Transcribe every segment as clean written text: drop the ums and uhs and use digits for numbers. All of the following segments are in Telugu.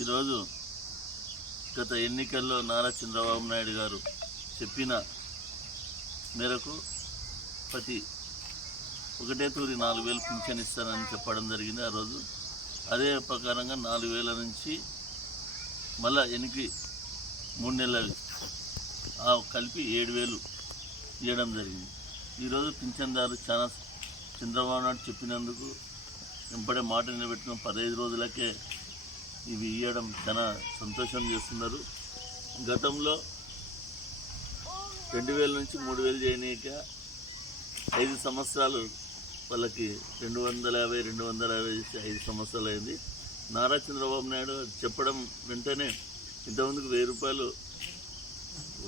ఈరోజు గత ఎన్నికల్లో నారా చంద్రబాబు నాయుడు గారు చెప్పిన మేరకు ప్రతి ఒకటే తూరి 4,000 పింఛన్ ఇస్తానని చెప్పడం జరిగింది. ఆ రోజు అదే ప్రకారంగా 4,000 నుంచి మళ్ళా ఎనికి 3 నెలలు కలిపి 7,000 ఇవ్వడం జరిగింది. ఈరోజు పింఛన్దారు చాలా చంద్రబాబు నాయుడు చెప్పినందుకు వెంపడే మాట నిలబెట్టిన 15 రోజులకే ఇవి ఇవ్వడం చాలా సంతోషం చేస్తున్నారు. గతంలో 2,000 నుంచి 3,000 చేయనీక 5 సంవత్సరాలు వాళ్ళకి 250 చేసి 5 సంవత్సరాలు అయింది. నారా చంద్రబాబు నాయుడు చెప్పడం వెంటనే ఇంతకుముందుకు 1,000 రూపాయలు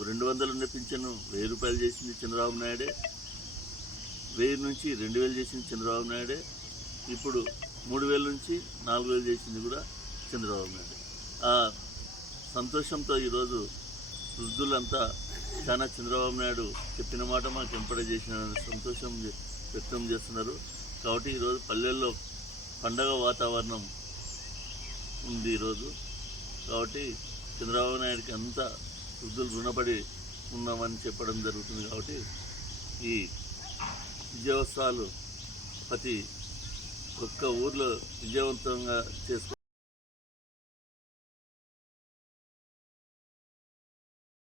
200 ఉండే పింఛను 1,000 రూపాయలు చేసింది చంద్రబాబు నాయుడే. 1,000 నుంచి 2,000 చేసింది చంద్రబాబు నాయుడే. ఇప్పుడు 3,000 నుంచి 4,000 చేసింది కూడా చంద్రబాబు నాయుడు. ఆ సంతోషంతో ఈరోజు వృద్ధులంతా చాలా చంద్రబాబు నాయుడు చెప్పిన మాట మాకు ఎంపడే చేసిన సంతోషం వ్యక్తం చేస్తున్నారు. కాబట్టి ఈరోజు పల్లెల్లో పండగ వాతావరణం ఉంది ఈరోజు. కాబట్టి చంద్రబాబు నాయుడికి అంతా వృద్ధులు రుణపడి ఉన్నామని చెప్పడం జరుగుతుంది. కాబట్టి ఈ విజయోత్సవాలు ప్రతి ఒక్క ఊర్లో విజయవంతంగా చేసుకో